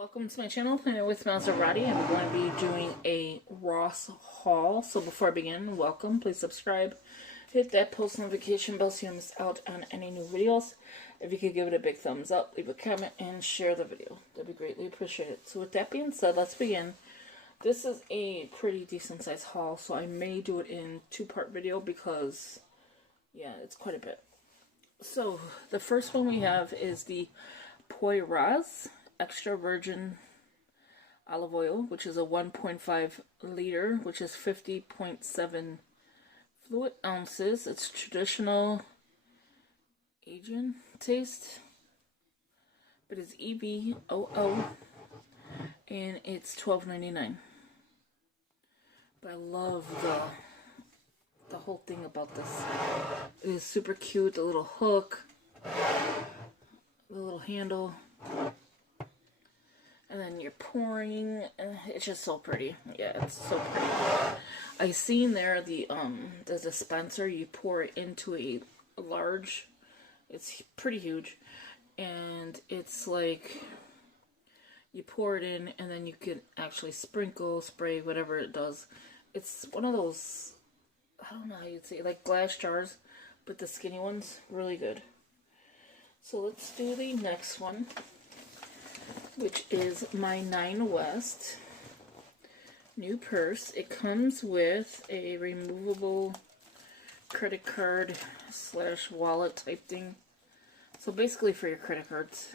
Welcome to my channel, Playing with Maserati. I'm going to be doing a Ross haul. So before I begin, welcome. Please subscribe. Hit that post notification bell so you don't miss out on any new videos. If you could give it a big thumbs up, leave a comment, and share the video. That'd be greatly appreciated. So with that being said, let's begin. This is a pretty decent sized haul, so I may do it in two-part video because, yeah, it's quite a bit. So the first one we have is the Poirras extra virgin olive oil, which is a 1.5 liter, which is 50.7 fluid ounces. It's traditional Asian taste, but it's EVOO, and it's $12.99. But I love the whole thing about this. It is super cute. The little hook, the little handle. And then you're pouring, it's just so pretty. Yeah, it's so pretty. I seen there the dispenser, you pour it into a large, it's pretty huge, and it's like, you pour it in, and then you can actually sprinkle, spray, whatever it does. It's one of those, I don't know how you'd say, like glass jars, but the skinny ones, really good. So let's do the next one, which is my 9 West new purse. It comes with a removable credit card / wallet type thing. So basically for your credit cards.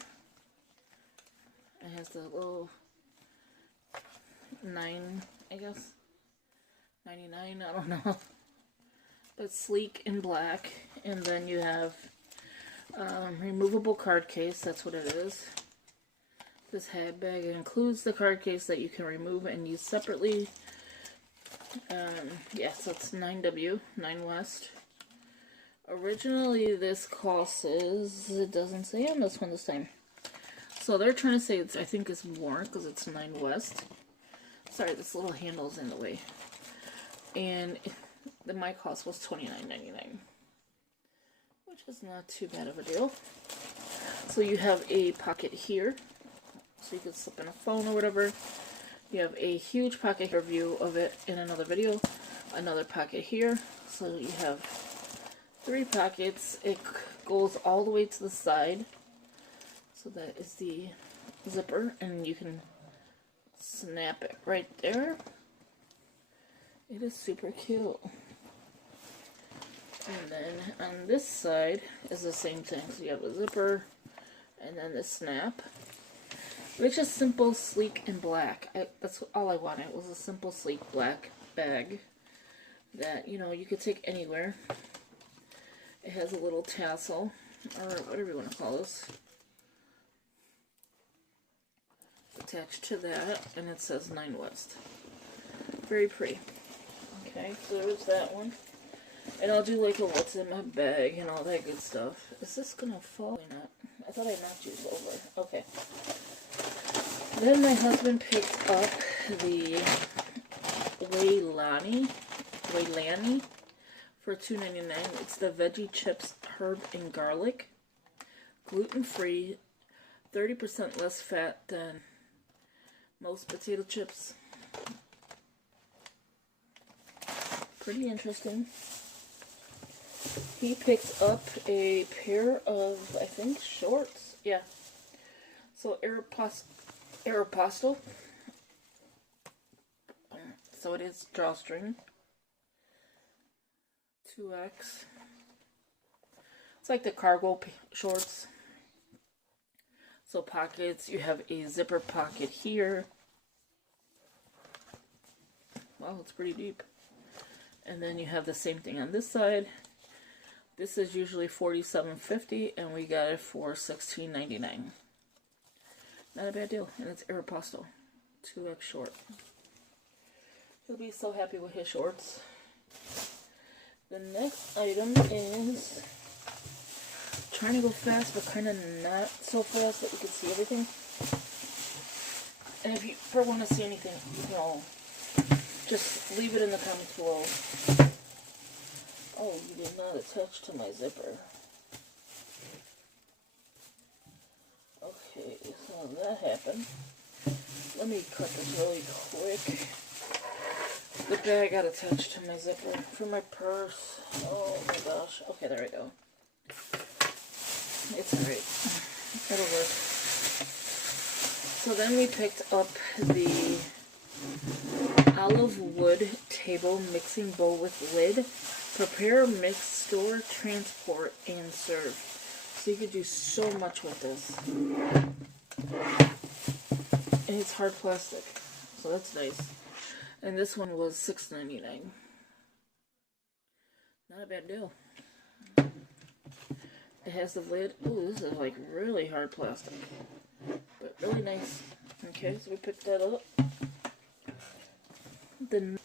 It has the little 9, I guess, 99, I don't know. But sleek and black. And then you have removable card case, that's what it is. This handbag includes the card case that you can remove and use separately. Yeah, so it's 9W, 9 West. Originally, this cost is, it doesn't say on this one this time. So they're trying to say it's, I think it's more because it's 9 West. Sorry, this little handle's in the way. And my cost was $29.99, which is not too bad of a deal. So you have a pocket here, so you can slip in a phone or whatever. You have a huge pocket here, view of it in another video. Another pocket here, so you have 3 pockets. It goes all the way to the side, so that is the zipper, and you can snap it right there. It is super cute. And then on this side is the same thing, so you have a zipper and then the snap. It's just simple, sleek, and black. That's all I wanted, was a simple, sleek, black bag that, you know, you could take anywhere. It has a little tassel, or whatever you want to call this, attached to that, and it says 9 West. Very pretty. Okay, so there's that one. And I'll do like a what's in my bag and all that good stuff. Is this gonna fall or not? I thought I knocked yours over. Okay. Then my husband picked up the Waylani for $2.99. It's the veggie chips, herb and garlic, gluten-free, 30% less fat than most potato chips. Pretty interesting. He picked up a pair of, I think, shorts. Yeah. So Aeropostale. So it is drawstring. 2X. It's like the cargo shorts. So pockets. You have a zipper pocket here. Wow, it's pretty deep. And then you have the same thing on this side. This is usually $47.50, and we got it for $16.99. Not a bad deal, and it's Aeropostale 2X short. He'll be so happy with his shorts. The next item is, trying to go fast, but kind of not so fast that you can see everything. And if you ever want to see anything, you know, just leave it in the comments below. Oh, you did not attach to my zipper. Okay, so that happened. Let me cut this really quick. The bag got attached to my zipper for my purse. Oh my gosh. Okay, there we go. It's alright. It'll work. So then we picked up the olive wood table mixing bowl with lid. Prepare, mix, store, transport, and serve. So you could do so much with this. And it's hard plastic. So that's nice. And this one was $6.99. Not a bad deal. It has the lid. Ooh, this is like really hard plastic. But really nice. Okay, so we picked that up. Then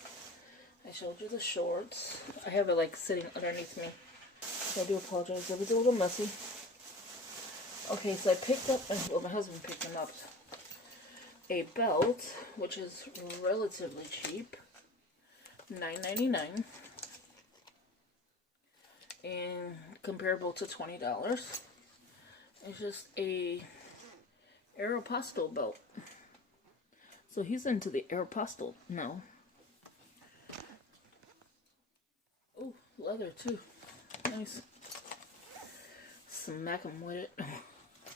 I showed you the shorts. I have it like sitting underneath me. So I do apologize. It was a little messy. Okay, so I picked up, well, my husband picked them up, a belt, which is relatively cheap, $9.99, and comparable to $20. It's just a Aeropostale belt. So he's into the Aeropostale now. Oh, leather too. Nice. Smack him with it.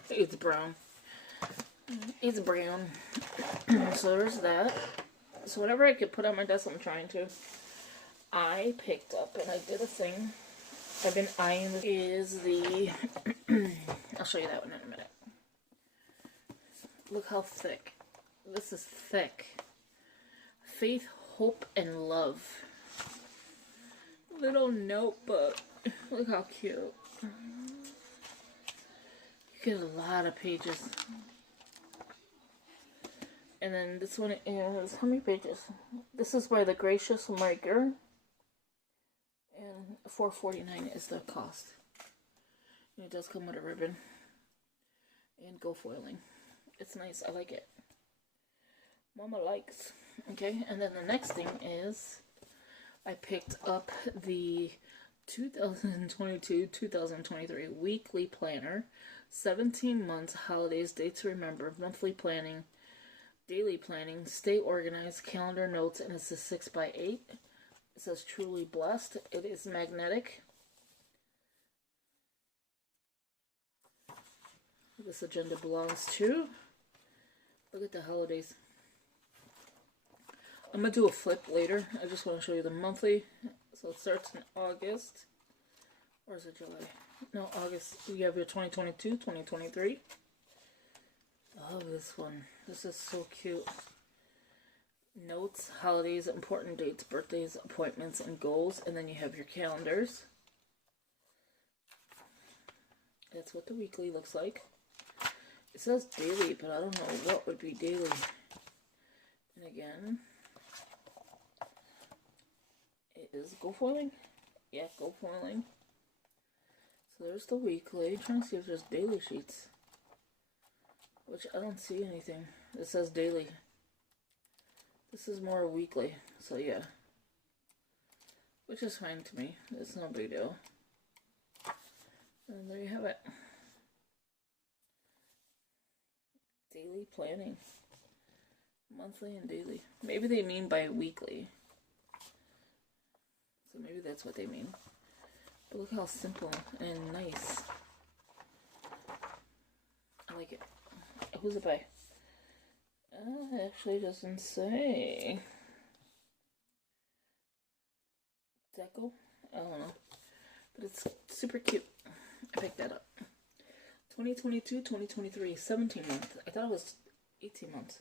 It's brown. It's brown. So there's that. So whatever I could put on my desk, I'm trying to. I picked up, and I did a thing. I've been eyeing this. Is the... I'll show you that one in a minute. Look how thick. This is thick. Faith, Hope, and Love. Little notebook. Look how cute. You get a lot of pages. And then this one is, how many pages? This is by the Gracious Maker. And $4.49 is the cost. And it does come with a ribbon. And gold foiling. It's nice. I like it. Mama likes. Okay, and then the next thing is I picked up the 2022-2023 weekly planner. 17 months, holidays, dates to remember, monthly planning, daily planning, stay organized, calendar notes, and it's a 6x8. It says truly blessed. It is magnetic. This agenda belongs to, look at the holidays. I'm going to do a flip later. I just want to show you the monthly. So it starts in August. Or is it July? No, August. You have your 2022, 2023. Oh, this one. This is so cute. Notes, holidays, important dates, birthdays, appointments, and goals. And then you have your calendars. That's what the weekly looks like. It says daily, but I don't know what would be daily. And again, it is gold foiling. Yeah, gold foiling. So there's the weekly. I'm trying to see if there's daily sheets. Which I don't see anything. It says daily. This is more weekly. So yeah. Which is fine to me. It's no big deal. And there you have it. Daily planning. Monthly and daily. Maybe they mean bi-weekly. So maybe that's what they mean. But look how simple and nice. I like it. Who's it by? It actually doesn't say. Deco? I don't know. But it's super cute. I picked that up. 2022, 2023, 17 months. I thought it was 18 months.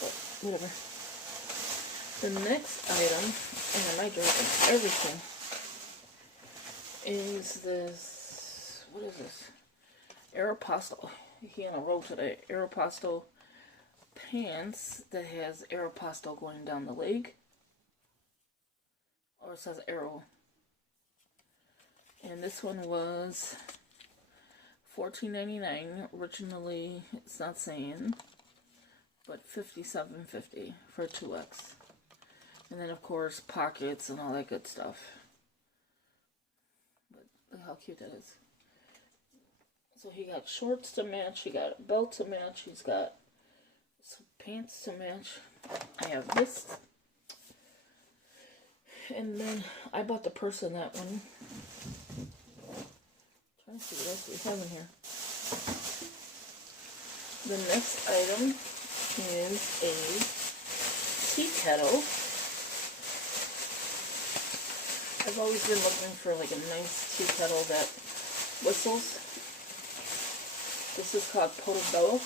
But whatever. The next item, and I might drop everything, is this, what is this? Aeropostale. He on a roll today. Aeropostale Pants that has Aeropostale going down the leg. Or it says Aero. And this one was $14.99. Originally, it's not saying, but $57.50 for 2X. And then, of course, pockets and all that good stuff. But look how cute that is. So he got shorts to match, he got a belt to match, he's got pants to match. I have this. And then I bought the purse in that one. Trying to see what else we have in here. The next item is a tea kettle. I've always been looking for like a nice tea kettle that whistles. This is called Portobello.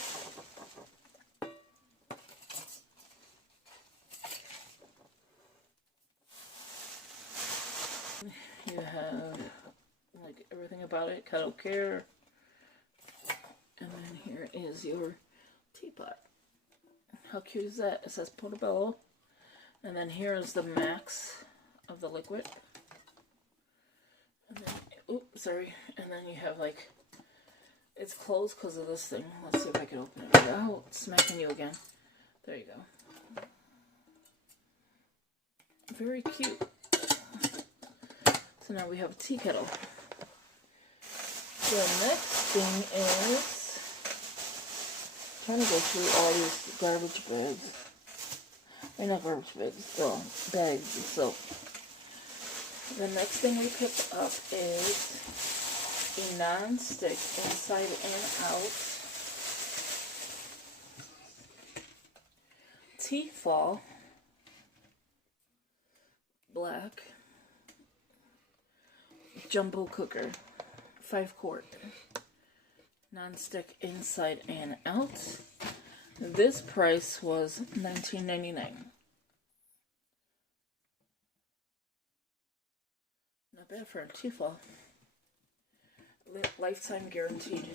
You have like everything about it, kettle care. And then here is your teapot. How cute is that? It says Portobello. And then here is the max of the liquid. And then, oops, sorry. And then you have like, it's closed because of this thing. Let's see if I can open it. Oh, it's smacking you again. There you go. Very cute. So now we have a tea kettle. The next thing is, I'm trying to go through all these garbage bags. Or not garbage bags, bags. So the next thing we picked up is a non-stick inside and out Tefal black jumbo cooker, 5-quart, non-stick inside and out. This price was $19.99. Not bad for a Tefal. Lifetime guaranteed.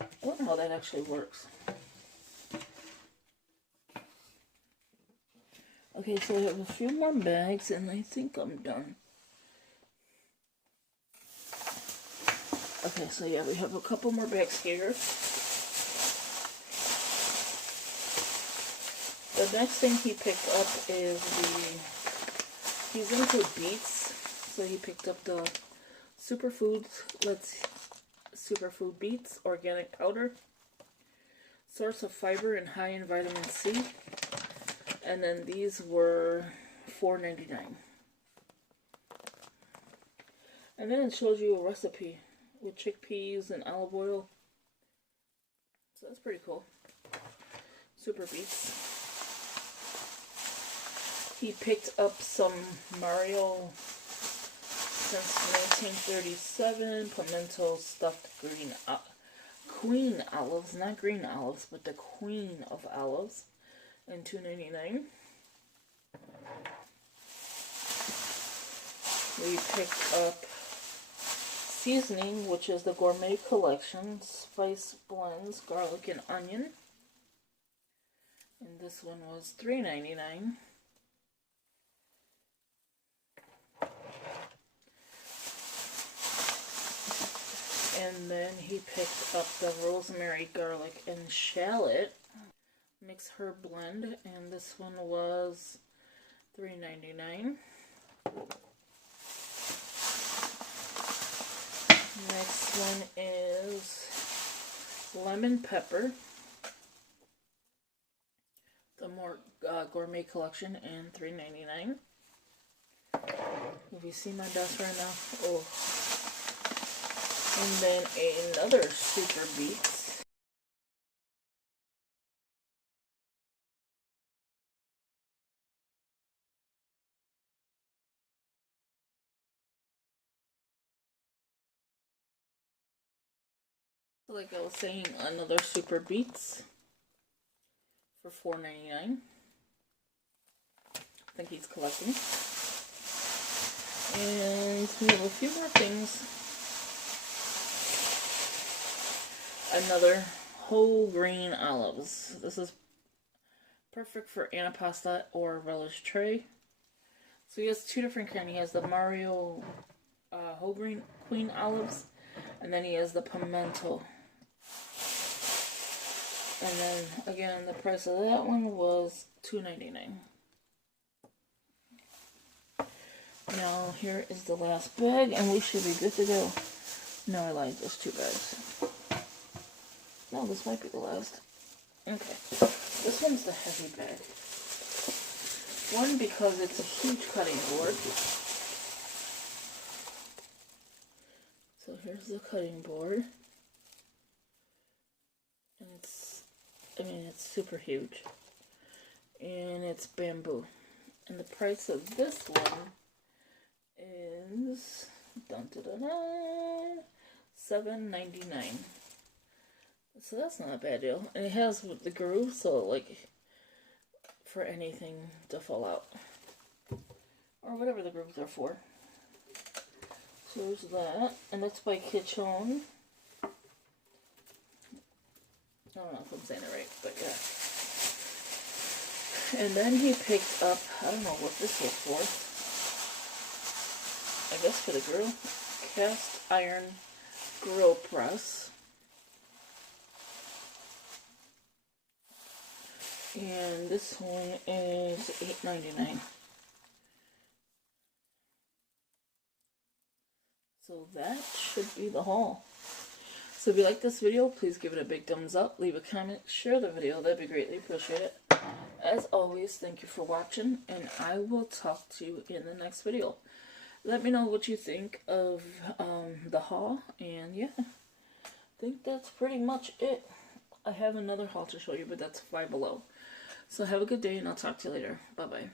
I don't know how that actually works. Okay, so I have a few more bags and I think I'm done. Okay, so yeah, we have a couple more bags here. The next thing he picked up is he's into beets, so he picked up the Superfood Beets Organic Powder, source of fiber and high in vitamin C. And then these were $4.99. And then it shows you a recipe with chickpeas and olive oil. So that's pretty cool. Super Beets. He picked up some Mario since 1937 pimento stuffed queen olives, not green olives, but the queen of olives, and $2.99. We picked up seasoning, which is the Gourmet Collection, spice blends, garlic and onion. And this one was $3.99. And then he picked up the rosemary, garlic, and shallot mix herb blend, and this one was $3.99. Next one is lemon pepper, the more Gourmet Collection, and $3.99. If you see my dust right now, oh. And then another Super Beets. Like I was saying, another Super Beets for $4.99. I think he's collecting. And we have a few more things. Another whole grain olives. This is perfect for antipasta or relish tray. So he has two different kinds. He has the Mario whole grain queen olives, and then he has the pimento. And then again, the price of that one was $2.99. Now here is the last bag, and we should be good to go. No, I lied. There's 2 bags. No, this might be the last. Okay, this one's the heavy bag. One, because it's a huge cutting board. So here's the cutting board. And it's super huge. And it's bamboo. And the price of this one is $7.99. So that's not a bad deal. And it has the groove, so like for anything to fall out. Or whatever the grooves are for. So there's that. And that's by Kettle. I don't know if I'm saying it right, but yeah. And then he picked up, I don't know what this was for. I guess for the grill. Cast iron grill press. And this one is $8.99. So that should be the haul. So if you like this video, please give it a big thumbs up, leave a comment, share the video, that'd be greatly appreciated. As always, thank you for watching, and I will talk to you in the next video. Let me know what you think of the haul, and yeah, I think that's pretty much it. I have another haul to show you, but that's Five Below. So have a good day, and I'll talk to you later. Bye-bye.